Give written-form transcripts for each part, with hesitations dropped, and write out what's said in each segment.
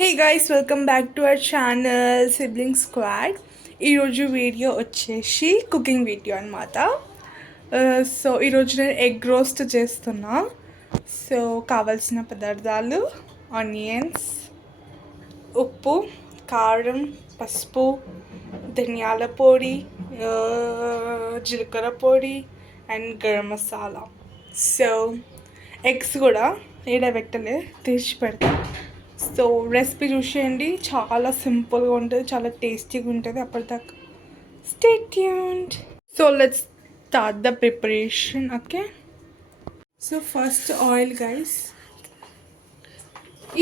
Hey guys, welcome back to our channel Sibling Squad. ఈరోజు video వచ్చేసి cooking video అనమాట. So ఈరోజు నేను ఎగ్ రోస్ట్ చేస్తున్నా. సో కావాల్సిన పదార్థాలు ఆనియన్స్, ఉప్పు, కారం, పసుపు, ధనియాల పొడి, జీలకర్ర పొడి and garam masala. So eggs కూడా ఏడబెట్టలే తీసి పెడతా. సో రెసిపీ చూసేయండి, చాలా సింపుల్గా ఉంటుంది, చాలా టేస్టీగా ఉంటుంది. అప్పటిదాకా stay tuned. So let's start the preparation. Okay, so first oil guys,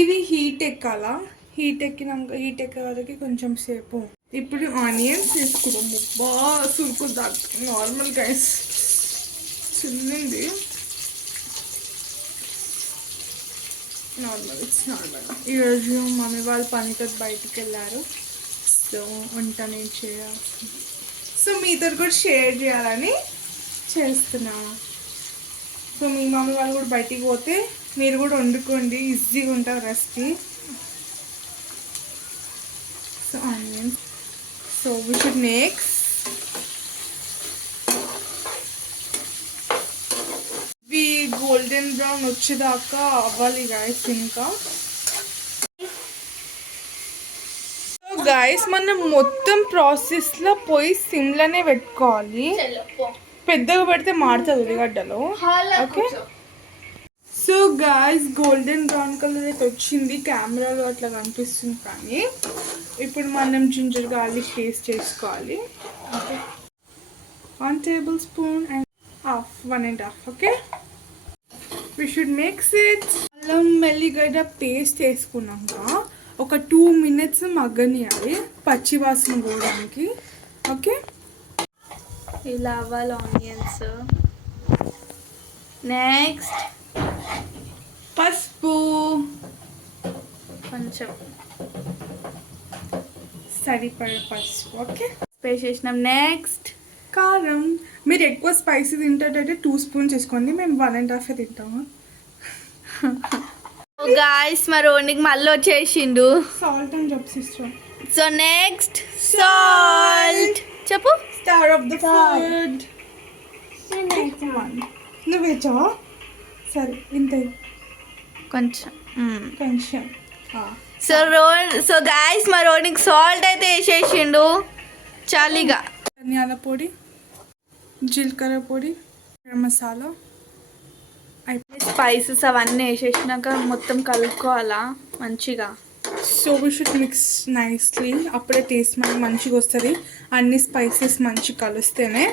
ఇది హీట్ ఎక్కాలా. హీట్ ఎక్కే వరకు కొంచెం సేపు. ఇప్పుడు ఆనియన్స్ వేసుకుందాము. బాగా సురుకుదా నార్మల్ గైస్, చిన్నది నార్మల్, ఇట్స్ నార్మల్. ఈరోజు మమ్మీ వాళ్ళు పనితో బయటికి వెళ్ళారు. సో వంట నేను చేయాల్సి, సో మీతో కూడా షేర్ చేయాలని చేస్తున్నాను. సో మీ మమ్మీ వాళ్ళు కూడా బయటికి పోతే మీరు కూడా వండుకోండి, ఈజీగా ఉంటుంది recipe. So onions, so we should next golden brown వచ్చేదాకా అవ్వాలి గాయస్. ఇంకా సో గాయస్ మనం మొత్తం ప్రాసెస్లో పోయి సిమ్లోనే పెట్టుకోవాలి. పెద్దగా పెడితే మాడుతుంది ఉల్లిగడ్డలో. Okay, so guys golden brown colour అయితే వచ్చింది, కెమెరాలో అట్లా కనిపిస్తుంది. కానీ ఇప్పుడు మనం జింజర్ గార్లిక్ పేస్ట్ చేసుకోవాలి. Okay, 1 tablespoon and one and half. Okay, we should mix it. అల్లం వెల్లిగడ్డ పేస్ట్ వేసుకున్నాక ఒక 2 minutes మగ్గనియాలి, పచ్చి వాసన పోవడానికి. ఓకే, ఇలా అవ్వాలి ఆనియన్స్. నెక్స్ట్ పసుపు, కొంచెం సరిపడ పసుపు. ఓకే, వేసేసినాం. నెక్స్ట్ కారం. మీరు ఎక్కువ స్పైసీ తింటారంటే 2 spoons వేసుకోండి, మేము 1 and half తింటాము. గాయస్ మా రోనికి మళ్ళీ వచ్చేసిండు. సాల్ట్ అని చెప్పిస్తాం. సో నెక్స్ట్ సాల్ట్ చెప్పు. Star of the food. నువ్వు వేచావా? సరే, ఇంత కొంచెం కొంచెం. సో గాయస్ మా రోనికి సాల్ట్ అయితే వేసేసిండు చాలీగా. ధనియాల పొడి, జీలకర్ర పొడి, గరం మసాలా, స్పైసెస్ అవన్నీ వేసేసినాక మొత్తం కలుపుకోవాలా మంచిగా. So we should mix nicely, అప్పుడే టేస్ట్ మనకి మంచిగా వస్తుంది. అన్ని స్పైసెస్ మంచిగా కలిస్తేనే.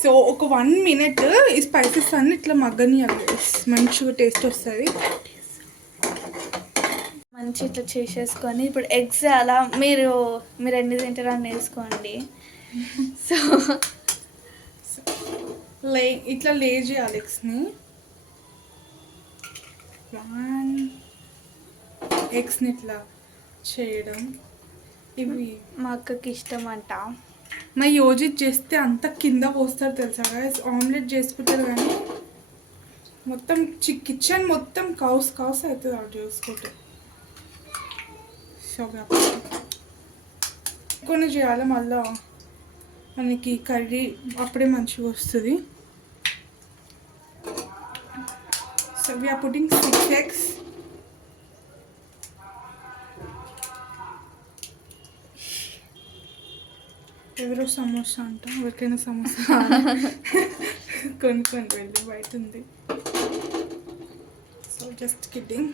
సో ఒక 1 minute ఈ స్పైసెస్ అన్ని ఇట్లా మగ్గనియాలి, మంచిగా టేస్ట్ వస్తుంది. మంచి ఇట్లా చేసేసుకొని ఇప్పుడు ఎగ్స్ అలా మీరు ఎన్ని తింటారో అన్ని వేసుకోండి. సో ఇట్లా లే చేయాలి ఎగ్స్ని. ఎగ్స్ని ఇట్లా చేయడం ఇవి మా అక్కకి ఇష్టం అంట. మా యోజిత్ చేస్తే అంత కింద పోస్తారు తెలుసా గైస్. ఆమ్లెట్ చేసుకుంటారు కానీ మొత్తం కిచెన్ మొత్తం కౌస్ అవుతుంది అవి చేసుకుంటే. సో కొన్ని చేయాలి, మళ్ళీ మనకి కర్రీ అప్పుడే మంచిగా వస్తుంది. So we are putting 6 eggs. ఎవరో సమోసా అంట, ఎవరికైనా సమోసా కొనుక్కొని వెళ్ళి బయట ఉంది. So just kidding.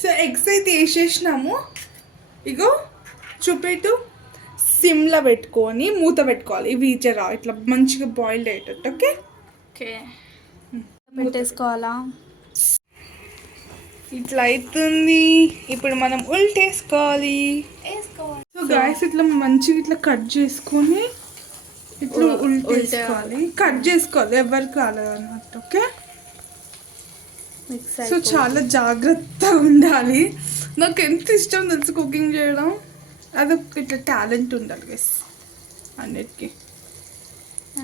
So eggs అయితే వేసేసినాము. ఇగో చూపెట్టు, సిమ్లో పెట్టుకొని మూత పెట్టుకోవాలి. ఇవి జరా ఇట్లా మంచిగా బాయిల్డ్ అయ్యేటట్టు. ఓకే ఓకే, పెట్టేసుకోవాలా. ఇట్లా అవుతుంది. ఇప్పుడు మనం ఉల్టేసుకోవాలి. సో గాయస్ ఇట్లా మంచిగా ఇట్లా కట్ చేసుకొని ఇట్లా ఉల్టేసుకోవాలి, కట్ చేసుకోవాలి ఎవరికి కాలేదు అన్నట్టు. ఓకే, సో చాలా జాగ్రత్తగా ఉండాలి. నాకు ఎంత ఇష్టం తెలుసు కుకింగ్ చేయడం. అదొక ఇట్లా టాలెంట్ ఉండాలి గైస్ అన్నిటికీ.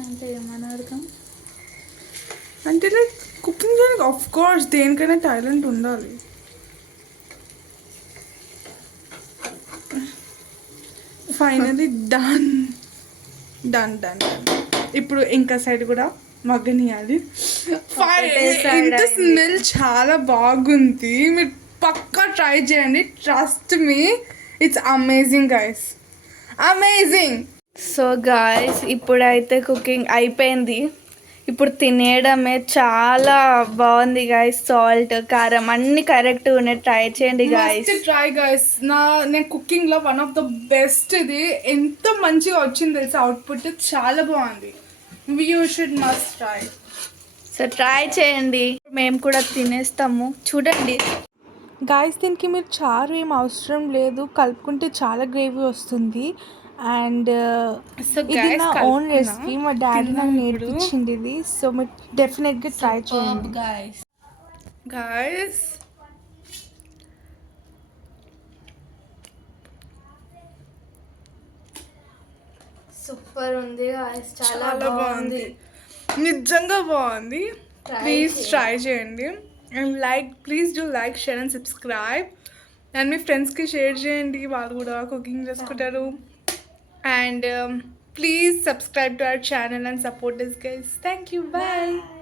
అంటే ఏమన్నా అర్థం అంటే లైక్ కుకింగ్ చేయడానికి ఆఫ్ కోర్స్ దేనికైనా టాలెంట్ ఉండాలి. Finally done done done done. ఇప్పుడు ఇంకా సైడ్ కూడా మగ్గనియాలి. ఇంత స్మెల్ చాలా బాగుంది, మీరు పక్కా ట్రై చేయండి. Trust me, it's amazing guys, amazing. So guys ఇప్పుడైతే కుకింగ్ అయిపోయింది. ఇప్పుడు తినేయడమే. చాలా బాగుంది గాయస్. సాల్ట్, కారం అన్ని కరెక్ట్ ఉన్నాయి. ట్రై చేయండి గాయస్. Try guys. నేను కుకింగ్ లో వన్ ఆఫ్ ద బెస్ట్. ఇది ఎంత మంచిగా వచ్చింది తెలుసా, అవుట్పుట్ చాలా బాగుంది. You should must try. So try చేయండి, మేము కూడా తినేస్తాము. చూడండి గాయస్, దీనికి మీరు చారు ఏం అవసరం లేదు, కలుపుకుంటే చాలా గ్రేవీ వస్తుంది. అండ్ ఇది నా ఓన్ రెసిపీ, మా డాడీ నాకు నేర్పించింది ఇది. సో మీరు డెఫినెట్గా ట్రై చేయండి గాయస్. సూపర్ ఉంది గాయస్. చాలా చాలా బాగుంది, నిజంగా బాగుంది. ప్లీజ్ ట్రై చేయండి. And please do like, share and subscribe. And మీ ఫ్రెండ్స్కి షేర్ చేయండి, వాళ్ళు కూడా కుకింగ్ చేసుకుంటారు. And please subscribe to our channel and support us guys. Thank you. Bye.